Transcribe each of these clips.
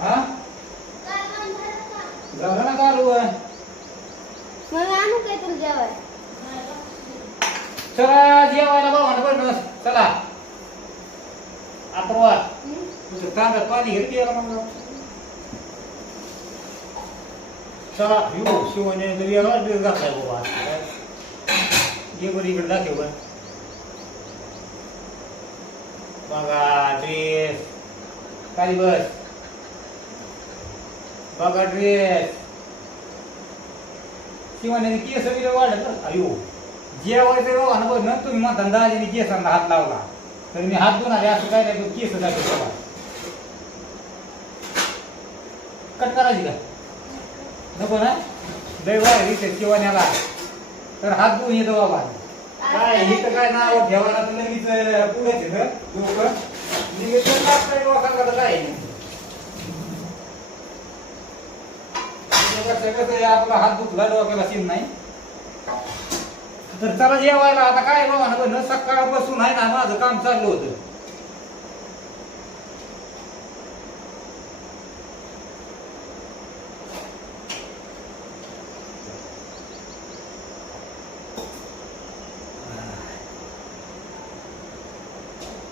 हा? झालं ना चालू आहे मग आणू काय तुला जेवाय चला जेवायला भावानं चला. तुझं तांब्यात पाणी घेत गेला मग. चला येऊ शिवने वेगळाच ड्रेस घातलाय बाबा. ये बरं इकडे दाखव बघा ड्रेस. खाली बस. बघा ड्रेस शिवाने केस बिल वाढत अयो. जेवायचं बाबा ना बघ ना तुम्ही म्हणता दाजीने केसांना हात लावला. तर मी हात धुणार आहे असं काय नाही पण केस दाखव बघा. कट करायची का? नको ना? लय वाय इथे तर हात धुवून येतो बाबा. काय हे तर काय नाव ठेवायला तर लगेच पुढेच येतं लोक. लगेच आपल्या लोकांकडे काय कसं कसं आपला हात धुतला डोक्याला सीन नाही. तर चला जेवायला आता काय बाबा ना बरं, सकाळपासून आहे ना माझं काम चाललं होतं.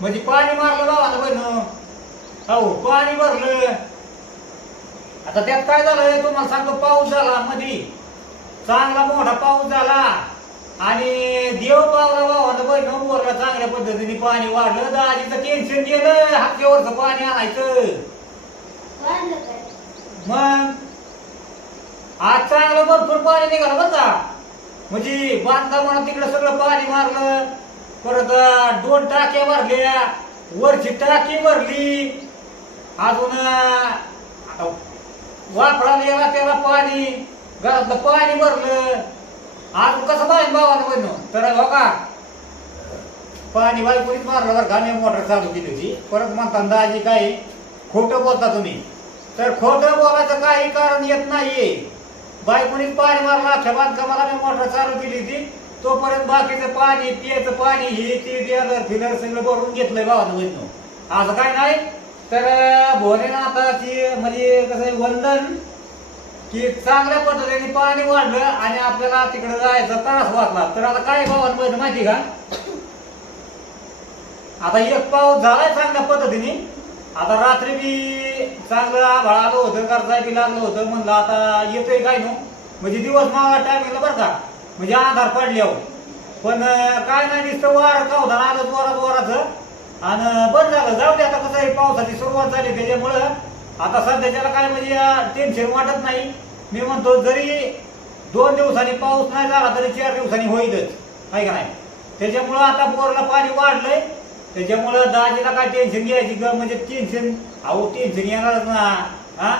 म्हणजे पाणी मारलं बाबा ना. बहिण हो पाणी भरलं. आता त्यात काय झालं तुम्हाला सांगतो पाऊस झाला मधी. चांगला मोठा पाऊस झाला. आणि देव पावला भावानं बहिण बोरला चांगल्या पद्धतीने पाणी वाढलं. दाजीचं टेन्शन गेलं. हातच्यावरचं पाणी आणायचं. मग आज चांगलं भरपूर पाणी निघालं बरं का. म्हणजे बांधकामाला तिकडं सगळं पाणी मारलं. परत दोन टाक्या भरल्या. वरची टाकी भरली. अजून वापराला याला त्याला पाणी घरातलं पाणी भरलं. आज कसं पाहिजे भावानं बनव तर हो का? पाणी बायकोनीच मारलं बरं का मी मोटर चालू केली होती. परत म्हणता दाजी काय खोटं बोलता तुम्ही. तर खोटं बोलायचं काही कारण येत नाहीये. बायकोनीच पाणी मारलं अख्या बांधकामाला मी मोटर चालू केली होती. तोपर्यंत बाकीचं पाणी पियाचं पाणी हे ते फिलर सगळं भरून घेतलंय भावानं बहिणं असं काय नाही? तर भोरेनं आता ती म्हणजे कसं आहे, वंदन की चांगल्या पद्धतीने पाणी वाढलं आणि आपल्याला तिकडे जायचा त्रास वाचला तर आता काय भावानं बहिण माहिती का? आता एक पाऊस झालाय चांगल्या पद्धतीने. आता रात्री बी चांगलं आभाळ आलं होतं करता बी लागलं होतं म्हणलं आता येतोय काय नो? म्हणजे दिवस मावा टायमिंगला बरं का? म्हणजे आधार पडल्यावर. पण काय नाही नुसतं वार कावधान आलं वरात वराचं. आणि बंद झालं जाऊ दे आता कसं आहे पावसाची सुरुवात झाली त्याच्यामुळं. आता सध्याच्याला काय म्हणजे टेन्शन वाटत नाही. मी म्हणतो जरी दोन दिवसांनी पाऊस नाही झाला तरी चार दिवसांनी होईलच. आहे का नाही? त्याच्यामुळं आता बोरला पाणी वाढलंय. त्याच्यामुळं दाजीला काय टेन्शन घ्यायची ग? म्हणजे टेन्शन अहो टेन्शन येणारच ना. हा?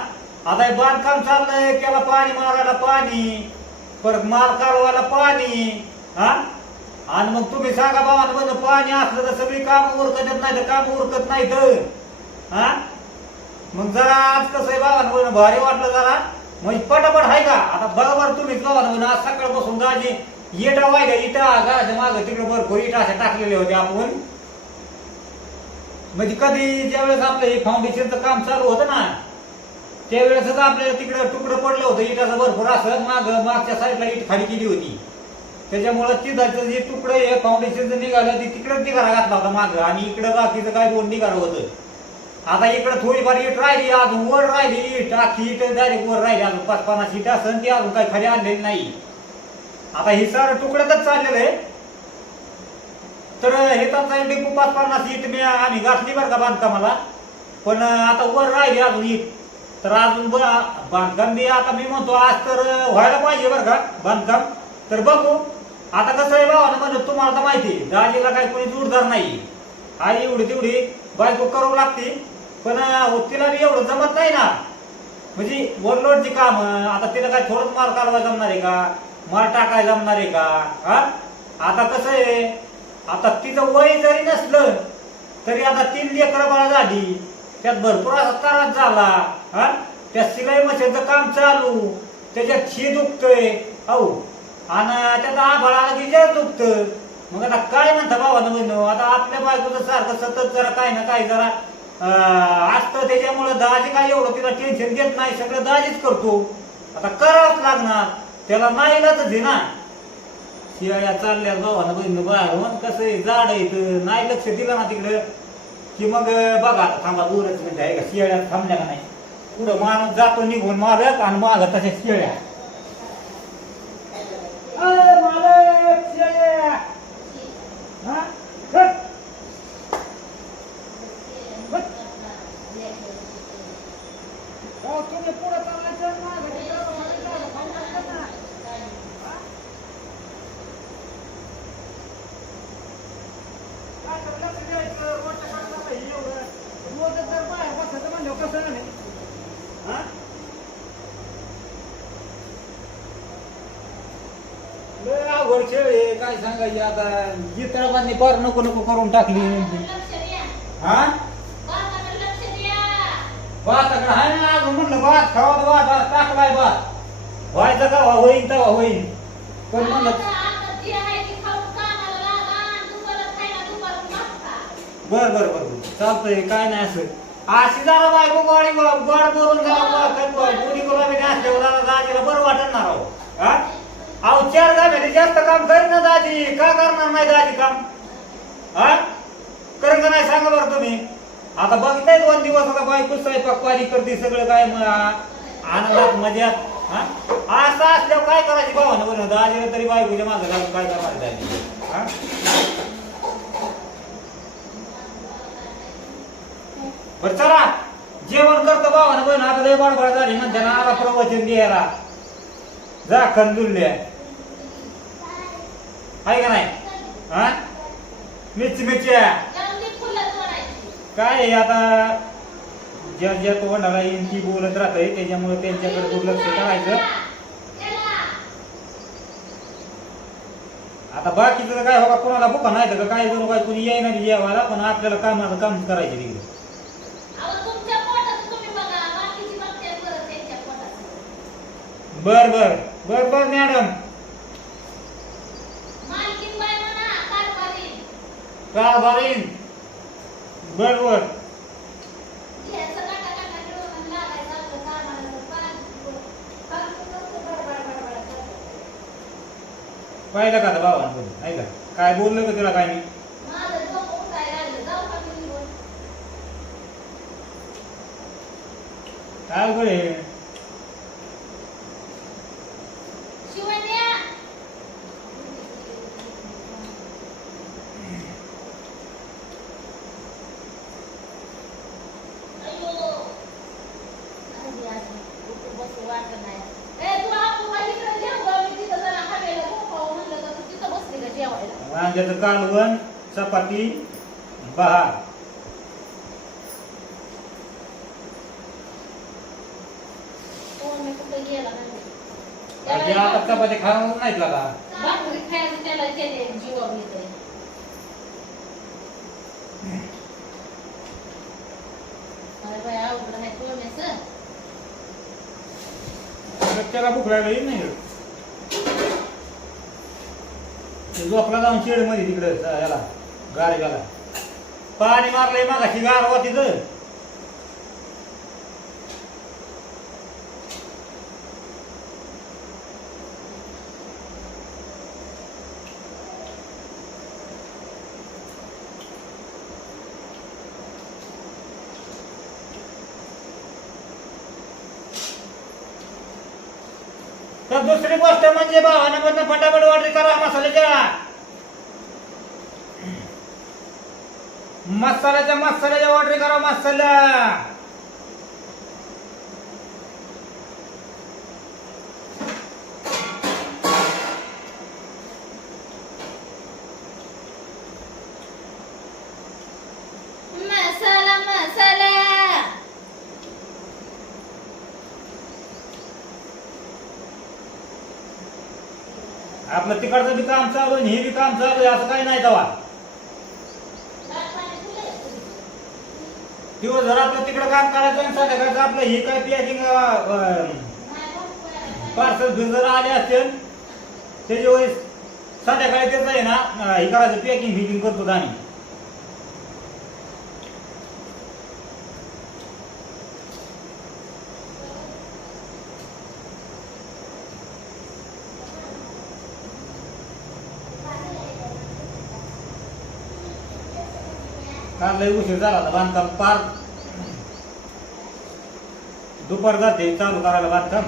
आता बांधकाम चाललंय त्याला पाणी मारायला पाणी परत माल कालवायला पाणी. हा? आणि मग तुम्ही सांगा बाबा म्हणलं पाणी असलं तर सगळी काम उरकत नाही तर काम उरकत नाही तर हा? मग जरा आज कसं आहे बाबा म्हणजे भारी वाटलं जरा. म्हणजे पटापट आहे का? आता बरोबर तुम्हीच बाबा म्हणजे आज सकाळपासून दाजी इटा वाहिल्या इटा घराच्या मागं तिकडे भरपूर इटा अशा टाकलेले होते आपण. म्हणजे कधी ज्यावेळेस आपलं हे फाउंडेशनचं काम चालू होतं ना त्यावेळेसच आपल्याला तिकडं तुकडं पडलं होतं. इटाचं भरपूर असं माग मागच्या साईडला इट खाली केली होती. त्याच्यामुळं तिथं जे तुकडं हे फाउंडेशनचं निघालं ते तिकडेच निघाला घातला होता मागं. आणि इकडं बाकीचं काय दोन निघालं होतं. आता इकडं थोडीफार इट राहिली अजून वर राहिली इट आखी इट डायरेक्ट वर राहिली अजून पाच पन्नास इट असेल ती अजून काही खाली आणलेली नाही. आता हे सारं तुकड्यातच चाललेलं आहे. तर हे तर डेपू पाच पन्नास इट मी आम्ही घातली बरं का बांधकामाला. पण आता वर राहिली अजून इट तर अजून बांधकाम बी आता मी म्हणतो आज तर व्हायला पाहिजे बरं का बांधकाम. तर बघू. आता कसं आहे बाबा म्हणजे तुम्हाला तर माहिती आहे, दाजीला काही कोणी जोडदार नाही. आई एवढी तेवढी बायको करू लागते पण तिला बी एवढं जमत नाही ना. म्हणजे ओव्हरलोडची काम आता तिला काय थोडंच मार काढवा जमणार आहे का? मार टाकाय जमणार आहे का? हा? आता कसं आहे आता तिचं वय जरी नसलं तरी आता तीन लेकरं बाळा झाली त्यात भरपूर असा त्रास झाला हा? त्या शिलाई मशीनचं काम चालू त्याच्यात शी दुखतंय. अहो आणि त्याचा आभाळाला गिजर दुखतं मग आता काय म्हणता बाबा नवीन आता आपल्या बायकोचं सारखं सतत जरा काय ना काय जरा असतं. त्याच्यामुळं दाजी काय एवढं तिला टेन्शन घेत नाही सगळं दाजीच करतो. आता करावंच लागणार. त्याला नाही इलाजच आहे ना शियाळ्या चालल्या भावानं बहिण बाहेर मग कसं आहे जाड येतं नाही लक्ष दिलं ना तिकडं. की मग बघा आता थांबा दोनच म्हणजे आहे का? शियाळ्या थांबल्या का नाही? पुढं माणूस जातो निघून मागत आणि मागं तशा शिळ्या अय, मालक, शियाळ्या. हा? हट. अहो, तुम्ही पुढं चालायचं लक्ष द्यायचं, एवढं. जर बाहेर बसायचं कसं नाही? हा? लय अवघड खेळ आहे, काय सांगायचे आता जितळबांनी पार नको नको करून टाकली हा भाताकडे हाय ना अजून म्हणलं भात खावा भात आज टाकलाय भात व्हायचं का? होईन तेव्हा होईन. पण म्हणलं बर बर बर. चालतंय काय नाही असं. अशी जरा बायको गाडी गोड बोलून कोणी गुलाबी असल्यावर जरा दाजीला बरं ना राव. हा? अहो चार गाड्या जास्त काम करीन ना दाजी. का करणार नाही दाजी काम? हा? का नाही सांगा बरं तुम्ही. आता बघताय दोन दिवस आता बायको स्वयंपाक पाणी करते सगळं काय म- आनंदात मजात हा? असं असल्यावर काय करायची? भावानं बरं दाजीला तरी बायकोच्या माझं घालून काय करणार दाजी? हा? बर चला जेवण करतो भावानं बहिण आता लय बडबड झाली म्हणते ना आला प्रवचन द्यायला. जा खंदुरल्या आहे. का नाही? हा? मिरची मिरची काय आहे आता? ज्या ज्या तोंडाला येईन ती बोलत राहते त्याच्यामुळे त्यांच्याकडे दुर्लक्ष करायचं आता बाकीचं काय बघा कोणाला बुका नाही तर काय जणू काय कोणी येईना जेवायला पण आपल्याला कामाचं काम करायचं तिकडे. बर बर. बर बर मॅडम. कारभारीन. बर बर पाहिलं का बाबा ऐका काय बोललं का तुला काय नाही काय अवघड आहे शिवण्या अयो अरे आज उठून बसू वाटत नाही ए तुला आपण माझ्याकडे जेवू मी तिथं जरा हवेला झोपावं म्हणलं तर तू तिथं बसली का वांग्याचं कालवण चपाती बहार. नाही. म्हणजे आता चपाती खाणार नाहीत का? भाकरी खायचं त्याला त्याने जीवा येते त्याला भूक लागली नाही ते झोपला जाऊन शेडमध्ये तिकडे याला गाडी गाला पाणी मारलंय मागाशी गार होती तर. तर दुसरी गोष्ट म्हणजे भावाने मधनं फटाफट ऑर्डर करा मसाल्याच्या मसाल्याच्या मसाल्याच्या ऑर्डर करा मसाला मसाला आपलं तिकडचं बी काम चालू आहे हे बी काम चालू आहे असं काही नाही तेव्हा. दिवसभर आपलं तिकडं काम करायचं आणि संध्याकाळचं आपलं हे काय पॅकिंग पार्सल जर आले असतील त्याच्या वेळेस संध्याकाळी त्याचं आहे ना हे करायचं पॅकिंग फिकिंग करतो आम्ही. लय उशीर झाला होता बांधकाम पार. दुपार जाते चालू करायला बांधकाम.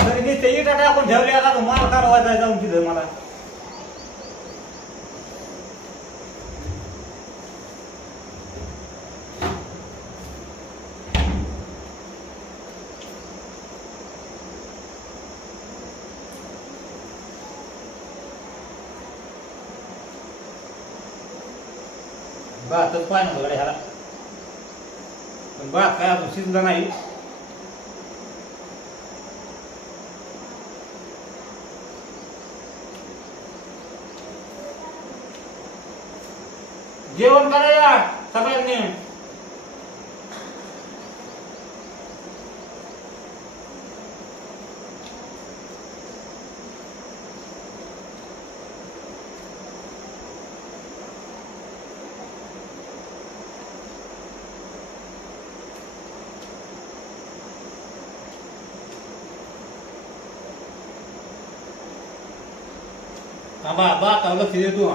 तरी मी ते इटा टाकून ठेवले आता माल कारवायचा जाऊन तिथं मला. भातच पाणी होतं ह्याला. पण भात काय अजून शिजला नाही. जेवण करायला सगळ्यांनी थांबा भातावर लक्ष दे तू.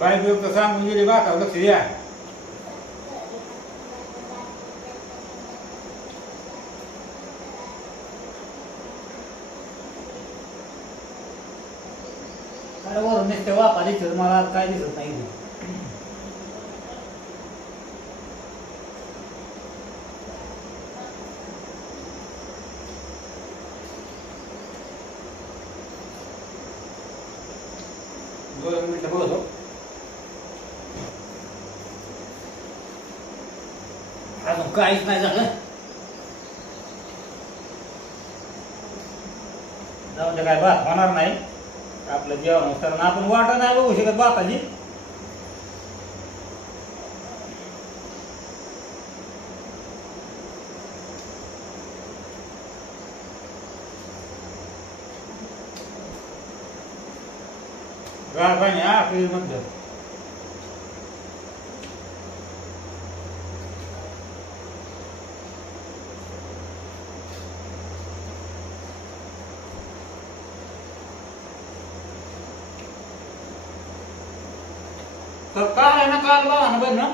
बाय तर सांगून गेली भातावर लक्ष द्या काय वरून नुसते वापा दिसत मला काय दिसत नाही. दोन मिनिटं बघतो अजून काहीच नाही झालं जाऊन दे काय भात होणार नाही. आपलं जेवण कारण आपण वाटा नाही बघू शकत भाताची गार पाणी हा तर काल आहे ना काल बघा ना बरं ना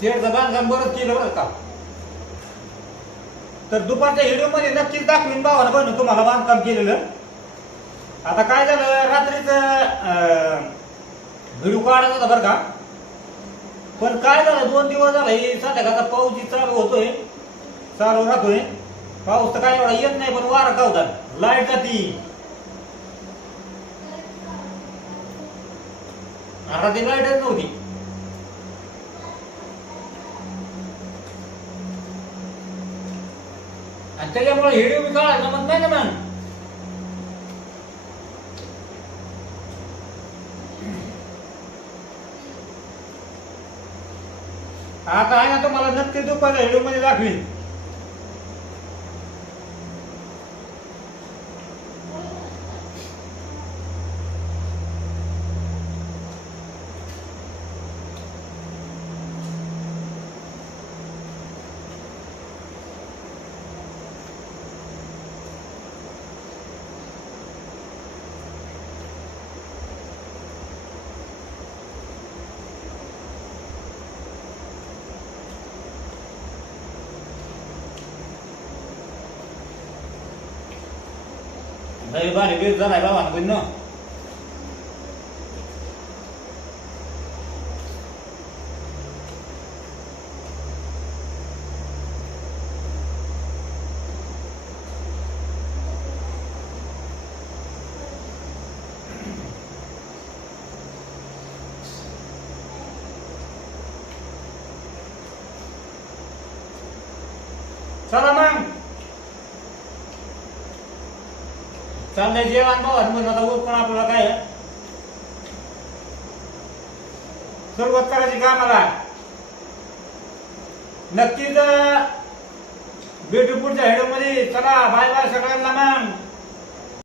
शेडचं बांधकाम बरंच केलं बरं का तर दुपारच्या व्हिडिओमध्ये नक्कीच दाखवीन भावानं बरं तुम्हाला बांधकाम केलेलं. आता काय झालं? रात्रीच व्हिडिओ काढायचा होता बरं का. पण काय झालं? दोन दिवस झाला हे संध्याकाळचा पाऊस चालू होतोय चालू राहतोय पाऊस तर काय एवढा येत नाही पण वारा होता लाइट जाती. आता ती लाईटच नव्हती. आणि त्याच्यामुळे हिडिओ मी काढायला जमत नाही ना मग. आता आहे ना तुम्हाला नक्की दुपारच्या व्हिडिओमध्ये दाखवीन लय भारी बेस झालाय बाबा ना बहिण चला मग चाललंय जेवण बघा म्हणून आता पण आपल्याला काय सुरुवात करायची कामाला. नक्कीच अं, पुढच्या व्हिडिओमध्ये. चला बाय बाय सगळ्यांना मग.